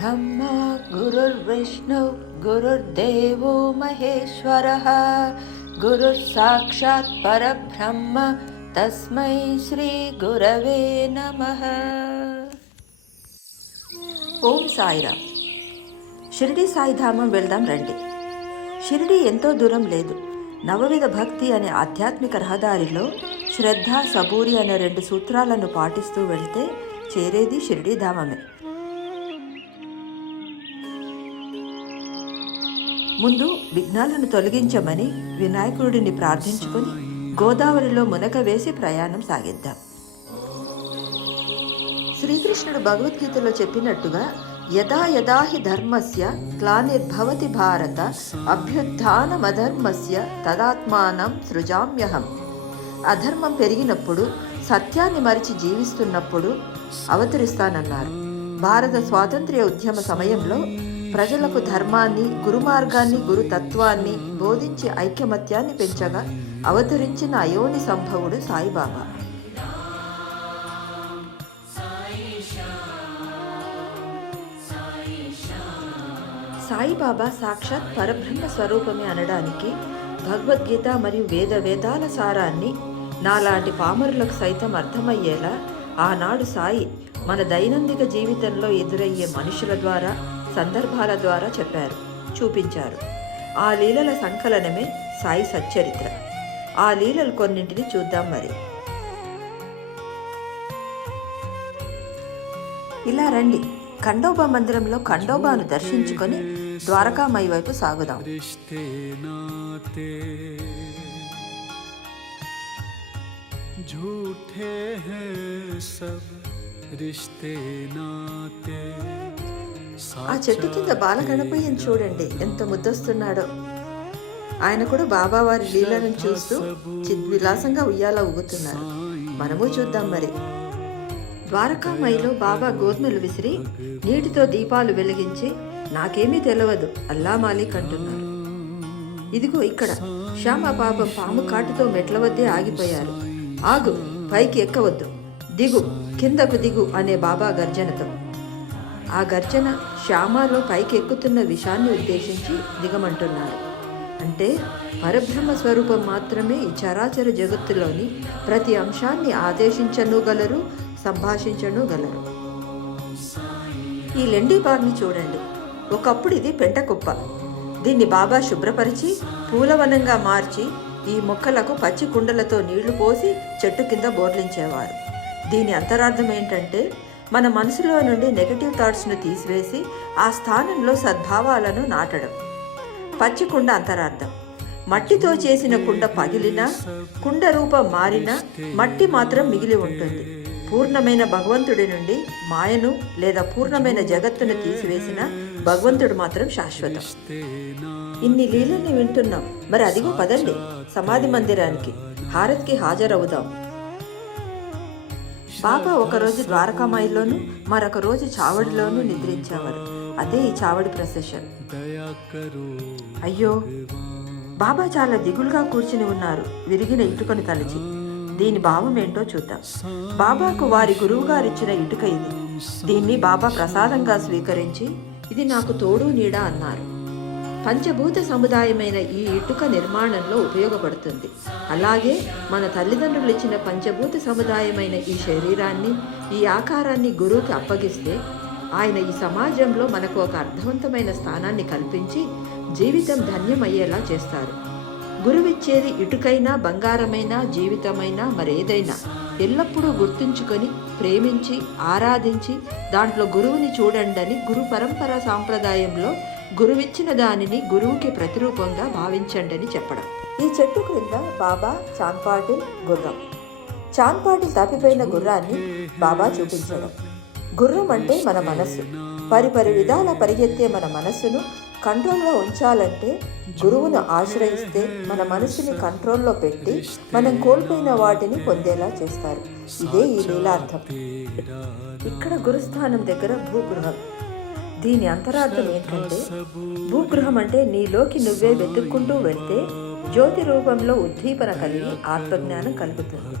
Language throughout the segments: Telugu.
गुरुर्ब्रह्मा गुरुर्विष्णु गुरुर्देवो महेश्वरः गुरुर्साक्षात् परब्रह्म तस्मै श्री गुरवे नमः। ఓం సాయిరామ్. షిరిడి సాయిధామం వెళ్దాం రండి. షిరిడి ఎంతో దూరం లేదు. నవవిధ భక్తి అనే ఆధ్యాత్మిక రహదారిలో శ్రద్ధ, సబూరి అనే 2 సూత్రాలను పాటిస్తూ వెళ్తే చేరేది షిరిడి ధామమే. ముందు విఘ్నాలను తొలగించమని వినాయకుడిని ప్రార్థించుకొని గోదావరిలో మునక వేసి ప్రయాణం సాగిద్దాం. శ్రీకృష్ణుడు భగవద్గీతలో చెప్పినట్టుగా యదా యదా హి ధర్మస్య గ్లానిర్భవతి భారత అభ్యుత్థానమధర్మస్య తదాత్మానం సృజామ్యహం. అధర్మం పెరిగినప్పుడు, సత్యాన్ని మరిచి జీవిస్తున్నప్పుడు అవతరిస్తానన్నారు. భారత స్వాతంత్ర్య ఉద్యమ సమయంలో ప్రజలకు ధర్మాన్ని, గురుమార్గాన్ని, గురుతత్వాన్ని బోధించి ఐక్యమత్యాన్ని పెంచగా అవతరించిన అయోని సంభవుడు సాయిబాబా. సాయిబాబా సాక్షాత్ పరబ్రహ్మ స్వరూపమే అనడానికి భగవద్గీత మరియు వేదాల సారాన్ని నాలాంటి పామరులకు సైతం అర్థమయ్యేలా ఆనాడు సాయి మన దైనందిక జీవితంలో ఎదురయ్యే మనుషుల ద్వారా, సందర్భాల ద్వారా చెప్పారు, చూపించారు. ఆ లీలల సంకలనమే సాయి సచ్చరిత్ర. ఆ లీలలు కొన్నింటిని చూద్దాం మరి. ఇలా రండి, ఖండోబా మందిరంలో ఖండోబాను దర్శించుకొని ద్వారకామయి వైపు సాగుదాం. ఆ చెట్టు కింద బాలగణపయ్యని చూడండి, ఎంత ముద్దొస్తున్నాడో. ఆయన కూడా బాబావారి లీలను చూస్తూ చిద్విలాసంగా ఉయ్యాల ఊగుతున్నారు. మనము చూద్దాం మరి. ద్వారకామయిలో బాబా గోధుమలు విసిరి నీటితో దీపాలు వెలిగించి నాకేమీ తెలియదు అల్లా మాలిక్ అంటున్నారు. ఇదిగో ఇక్కడ శ్యామ పాపం పాము కాటుతో మెట్ల వద్దే ఆగిపోయారు. ఆగు, పైకి ఎక్కవద్దు, దిగు, కిందకు దిగు అనే బాబా గర్జనతో. ఆ గర్జన శ్యామలో పైకి ఎక్కుతున్న విషాన్ని ఉద్దేశించి దిగమంటున్నారు. అంటే పరబ్రహ్మ స్వరూపం మాత్రమే ఈ చరాచర జగత్తులోని ప్రతి అంశాన్ని ఆదేశించనుగలరు, సంభాషించనుగలరు. ఈ లెండి బాగ్ని చూడండి. ఒకప్పుడు ఇది పెంటకుప్ప. దీన్ని బాబా శుభ్రపరిచి పూలవనంగా మార్చి ఈ మొక్కలకు పచ్చి కుండలతో నీళ్లు పోసి చెట్టు కింద బోర్లించేవారు. దీని అంతరార్థం ఏంటంటే మన మనసులో నుండి నెగటివ్ థాట్స్ను తీసివేసి ఆ స్థానంలో సద్భావాలను నాటడం. పచ్చి కుండ అంతరార్థం: మట్టితో చేసిన కుండ పగిలినా, కుండ రూపం మారినా మట్టి మాత్రం మిగిలి ఉంటుంది. పూర్ణమైన భగవంతుడి నుండి మాయను లేదా పూర్ణమైన జగత్తును తీసివేసిన భగవంతుడు మాత్రం శాశ్వతం. ఇన్ని లీలల్ని వింటున్నాం, మరి అదిగో పదండి సమాధి మందిరానికి, హారత్కి హాజరవుదాం. బాబా ఒకరోజు ద్వారకామాయిలోను, మరొక రోజు చావడిలోనూ నిద్రించేవారు. అదే ఈ చావడి ప్రొసెషన్. అయ్యో, బాబా చాలా దిగులుగా కూర్చుని ఉన్నారు, విరిగిన ఇటుకను తలచి. దీని భావం ఏంటో చూద్దాం. బాబాకు వారి గురువు గారిచ్చిన ఇటుక ఇది. దీన్ని బాబా ప్రసాదంగా స్వీకరించి ఇది నాకు తోడు నీడ అన్నారు. పంచభూత సముదాయమైన ఈ ఇటుక నిర్మాణంలో ఉపయోగపడుతుంది. అలాగే మన తల్లిదండ్రులు ఇచ్చిన పంచభూత సముదాయమైన ఈ శరీరాన్ని, ఈ ఆకారాన్ని గురువుకి అప్పగిస్తే ఆయన ఈ సమాజంలో మనకు ఒక అర్థవంతమైన స్థానాన్ని కల్పించి జీవితం ధన్యమయ్యేలా చేస్తారు. గురువిచ్చేది ఇటుకైనా, బంగారమైనా, జీవితమైనా, మరేదైనా ఎల్లప్పుడూ గుర్తుంచుకొని ప్రేమించి ఆరాధించి దాంట్లో గురువుని చూడండని గురు పరంపర సాంప్రదాయంలో గురువిచ్చిన దానిని గురువుకి ప్రతిరూపంగా భావించండని చెప్పడం. ఈ చెట్టు క్రింద బాబా చాన్పాటిల్ గుర్రం. చాన్పాటిల్ తప్పిపోయిన గుర్రాన్ని బాబా చూపించడం. గుర్రం అంటే మన మనస్సు. పరిపరి విధాల పరిగెత్తే మన మనస్సును కంట్రోల్లో ఉంచాలంటే గురువును ఆశ్రయిస్తే మన మనసుని కంట్రోల్లో పెట్టి మనం కోల్పోయిన వాటిని పొందేలా చేస్తారు. ఇదే ఈ లీలార్థం. ఇక్కడ గురుస్థానం దగ్గర భూగృహం. దీని అంతరార్థం ఏంటంటే, భూగృహం అంటే నీలోకి నువ్వే వెతుక్కుంటూ వెళ్తే జ్యోతి రూపంలో ఉద్దీపన కలిగి ఆత్మజ్ఞానం కలుగుతుంది.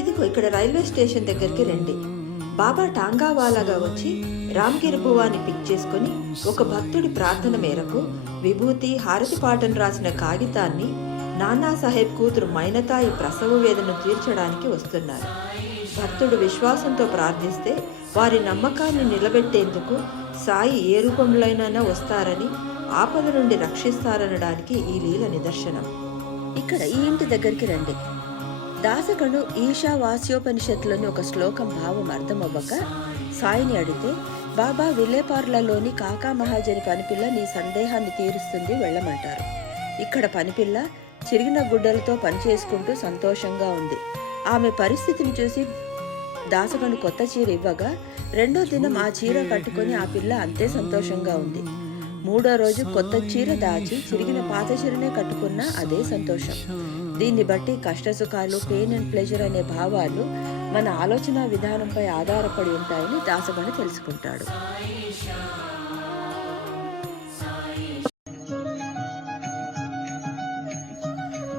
ఇదిగో ఇక్కడ రైల్వే స్టేషన్ దగ్గరికి రండి. బాబా టాంగావాలాగా వచ్చి రామ్గిరి భువాని పిక్ చేసుకుని ఒక భక్తుడి ప్రార్థన మేరకు విభూతి హారతి పాటను రాసిన కాగితాన్ని నానాసాహెబ్ కూతురు మైనతాయి ప్రసవ వేదన తీర్చడానికి వస్తున్నారు. భక్తుడు విశ్వాసంతో ప్రార్థిస్తే వారి నమ్మకాన్ని నిలబెట్టేందుకు సాయి ఏ రూపంలోనైనా వస్తారని, ఆపద నుండి రక్షిస్తారనడానికి ఈ లీల నిదర్శనం. ఇక్కడ ఈ ఇంటి దగ్గరికి రండి. దాసగను ఈశావాస్యోపనిషత్తులోని ఒక శ్లోకం భావం అర్థమవ్వక సాయిని అడిగితే, బాబా విలేపార్లలోని కాకా మహాజని పనిపిల్ల నీ సందేహాన్ని తీరుస్తుంది, వెళ్ళమంటారు. ఇక్కడ పనిపిల్ల చిరిగిన గుడ్డలతో పనిచేసుకుంటూ సంతోషంగా ఉంది. ఆమె పరిస్థితిని చూసి దాసగను కొత్త చీర ఇవ్వగా రెండో దినం ఆ చీర కట్టుకొని ఆ పిల్ల అంతే సంతోషంగా ఉంది. మూడో రోజు కొత్త చీర దాచి చిరిగిన పాత చీరనే కట్టుకున్న అదే సంతోషం. దీన్ని బట్టి కష్టసుఖాలు, పెయిన్ అండ్ ప్లెజర్ అనే భావాలు మన ఆలోచన విధానంపై ఆధారపడి ఉంటాయని దాసగను తెలుసుకుంటాడు.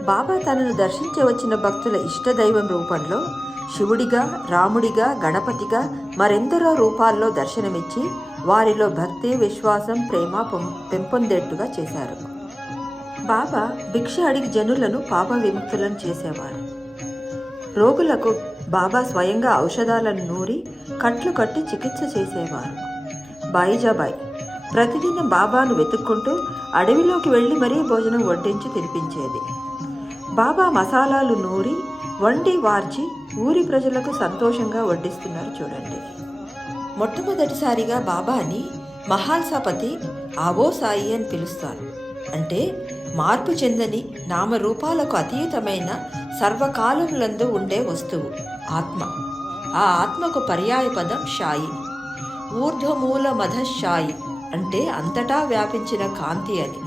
బాబా తనను దర్శించి వచ్చిన భక్తుల ఇష్టదైవం రూపంలో శివుడిగా, రాముడిగా, గణపతిగా మరెందరో రూపాల్లో దర్శనమిచ్చి వారిలో భక్తి, విశ్వాసం, ప్రేమ పెంపొందేట్టుగా చేశారు. బాబా భిక్ష అడిగి జనులను పాప విముక్తులను చేసేవారు. రోగులకు బాబా స్వయంగా ఔషధాలను నూరి కట్లు కట్టి చికిత్స చేసేవారు. బాయిజాబాయ్ ప్రతిదినం బాబాను వెతుక్కుంటూ అడవిలోకి వెళ్ళి మరీ భోజనం వడ్డించి తినిపించేది. బాబా మసాలాలు నూరి వండి వార్చి ఊరి ప్రజలకు సంతోషంగా వడ్డిస్తున్నారు చూడండి. మొట్టమొదటిసారిగా బాబాని మహాల్సాపతి ఆవో సాయి అని పిలుస్తారు. అంటే మార్పు చెందని నామరూపాలకు అతీతమైన సర్వకాలములందు ఉండే వస్తువు ఆత్మ. ఆ ఆత్మకు పర్యాయ పదం షాయి. ఊర్ధ్వమూల మధశాయి అంటే అంతటా వ్యాపించిన కాంతి అని.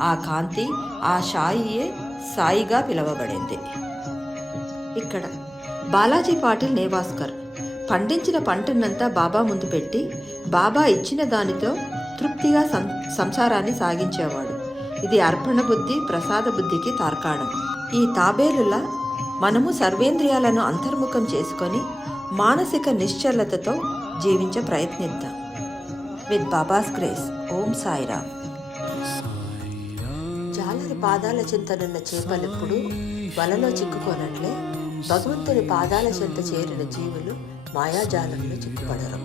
ఆ కాంతి, ఆ షాయియే సాయిగా పిలువబడింది. ఇక్కడ బాలాజీ పాటిల్ నేవాస్కర్ పండించిన పంటనంతా బాబా ముందు పెట్టి బాబా ఇచ్చిన దానితో తృప్తిగా సంసారాన్ని సాగించేవాడు. ఇది అర్పణ బుద్ధి, ప్రసాద బుద్ధికి తార్కాణం. ఈ తాబేలులా మనము సర్వేంద్రియాలను అంతర్ముఖం చేసుకొని మానసిక నిశ్చలతతో జీవించే ప్రయత్నిద్దాం. With Baba's grace. ఓం సాయిరామ్. జాలరి పాదాల చింతనున్న చేపలెప్పుడు వలలో చిక్కుకోనట్లే భగవంతుని పాదాల చెంత చేరిన జీవులు మాయాజాలంలో చిక్కుపడరు.